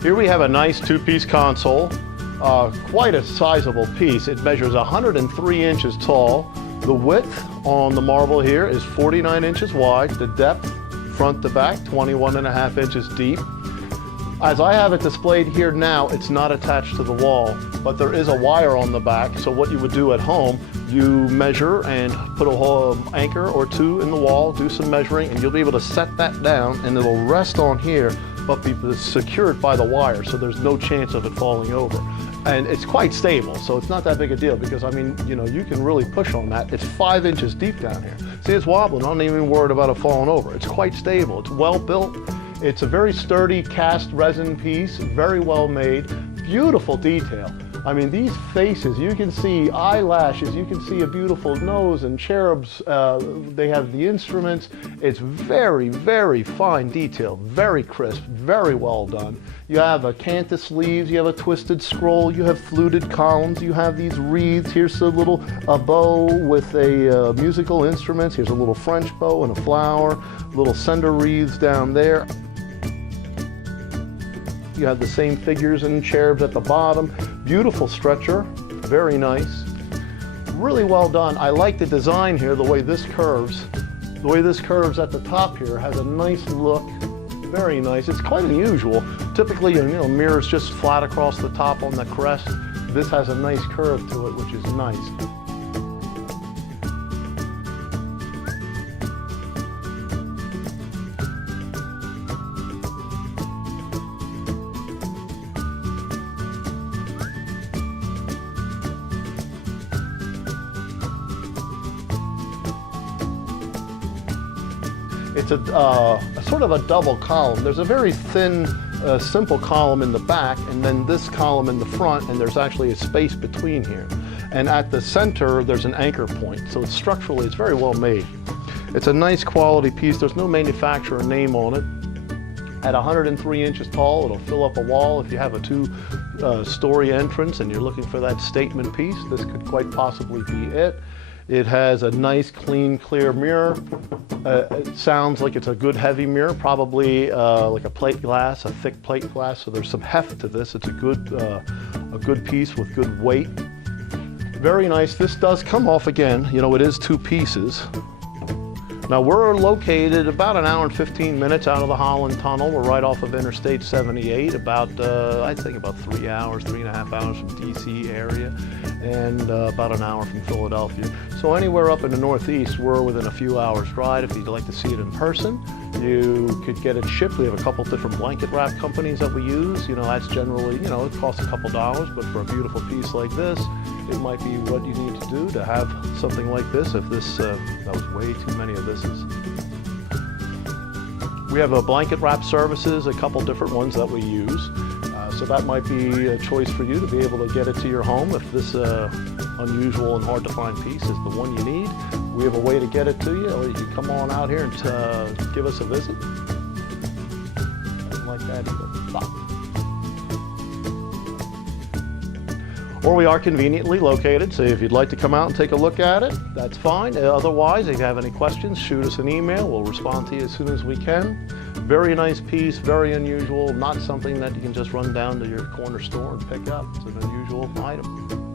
Here we have a nice two-piece console, quite a sizable piece. It measures 103 inches tall. The width on the marble here is 49 inches wide. The depth, front to back, 21.5 inches deep. As I have it displayed here now, it's not attached to the wall, but there is a wire on the back. So what you would do at home, you measure and put a whole anchor or two in the wall, do some measuring, and you'll be able to set that down, and it'll rest on here, but be secured by the wire, so there's no chance of it falling over. And it's quite stable, so it's not that big a deal, because I mean, you know, you can really push on that. It's 5 inches deep down here. See, it's wobbling. I'm not even worried about it falling over. It's quite stable. It's well built. It's a very sturdy cast resin piece, very well made, beautiful detail. I mean, these faces, you can see eyelashes, you can see a beautiful nose and cherubs. They have the instruments. It's very, very fine detail, very crisp, very well done. You have acanthus leaves, you have a twisted scroll, you have fluted columns, you have these wreaths. Here's a bow with a musical instruments. Here's a little French bow and a flower, little center wreaths down there. You have the same figures and cherubs at the bottom. Beautiful stretcher, very nice. Really well done. I like the design here, the way this curves. The way this curves at the top here has a nice look, very nice. It's quite unusual. Typically, you know, mirrors just flat across the top on the crest. This has a nice curve to it, which is nice. It's a sort of a double column. There's a very thin, simple column in the back, and then this column in the front, and there's actually a space between here. And at the center, there's an anchor point. So structurally, it's very well made. It's a nice quality piece. There's no manufacturer name on it. At 103 inches tall, it'll fill up a wall. If you have a two-story entrance and you're looking for that statement piece, this could quite possibly be it. It has a nice, clean, clear mirror. It sounds like it's a good heavy mirror, probably like a plate glass, a thick plate glass, so there's some heft to this. It's a good piece with good weight. Very nice. This does come off again. You know, it is two pieces. Now, we're located about an hour and 15 minutes out of the Holland Tunnel. We're right off of Interstate 78, about, I think about 3 hours, 3.5 hours from DC area, and about an hour from Philadelphia. So anywhere up in the Northeast, we're within a few hours ride. If you'd like to see it in person, you could get it shipped. We have a couple different blanket wrap companies that we use. You know, that's generally, you know, it costs a couple dollars, but for a beautiful piece like this, it might be what you need to do to have something like this. If this, that was way too many of thises. We have a blanket wrap services, a couple different ones that we use. So that might be a choice for you to be able to get it to your home. If this unusual and hard to find piece is the one you need, we have a way to get it to you, or you can come on out here and give us a visit. Nothing like that either. Stop. Or we are conveniently located, so if you'd like to come out and take a look at it, that's fine. Otherwise, if you have any questions, shoot us an email. We'll respond to you as soon as we can. Very nice piece, very unusual, not something that you can just run down to your corner store and pick up. It's an unusual item.